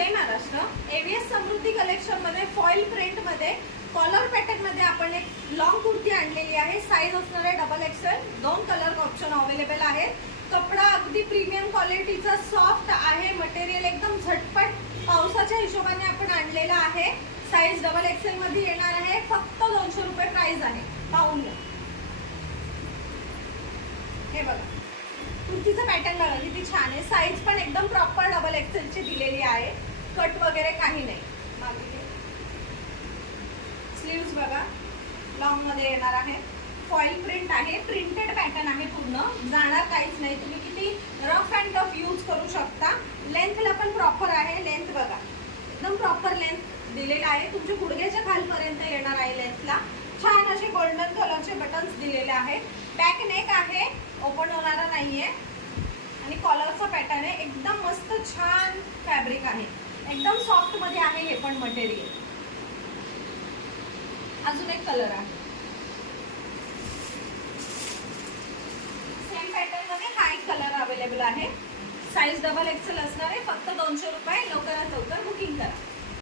जय Maharashtra. AVS समृद्धी collection मध्ये foil print मध्ये collar pattern मध्ये आपण एक लॉंग कुर्ती आणलेली आहे। साइज असणार आहे डबल एक्सेल। दोन कलर ऑप्शन अवेलेबल आहेत। कपडा अगदी प्रीमियम क्वालिटीचा सॉफ्ट आहे। मटेरियल एकदम झटपट पावसाच्या हिशोबाने आपण आणलेला आहे। साइज डबल एक्सेल मध्ये येणार आहे। फक्त 200 रुपये प्राइस आहे। पाहून घ्या। हे बघा कुर्तीचा पॅटर्न बघा किती छान आहे। साइज पण एकदम प्रॉपर डबल एक्सेल ची दिलेली आहे। कट वगैरे काही नाही। मागे स्लीव्स बघा लॉंग मध्ये येणार आहे। फॉइल प्रिंट आहे। प्रिंटेड पॅटर्न आहे। पूर्ण जाणार काहीच नाही। तुम्ही किती रफ अँड टफ यूज करू शकता। लेंथला पण प्रॉपर आहे। लेंथ बघा एकदम प्रॉपर लेंथ दिलेला आहे। तुमच्या गुडघ्याच्या खालपर्यंत येणार आहे लेंथला। छान असे गोल्डन कलरचे बटन्स दिलेले आहेत। बॅक नेक आहे। ओपन होणारा नाहीये आणि कॉलरचा पॅटर्न आहे। एकदम मस्त छान फॅब्रिक आहे। एकदम सॉफ्ट मध्ये आहे हे पण मटेरियल। अजून एक कलर आहे। सेम पॅटर्न मध्ये हा एक कलर अवेलेबल आहे। साइज डबल एक्सेल असणार आहे। फक्त 200 रुपये। लवकरात लवकर बुकिंग करा।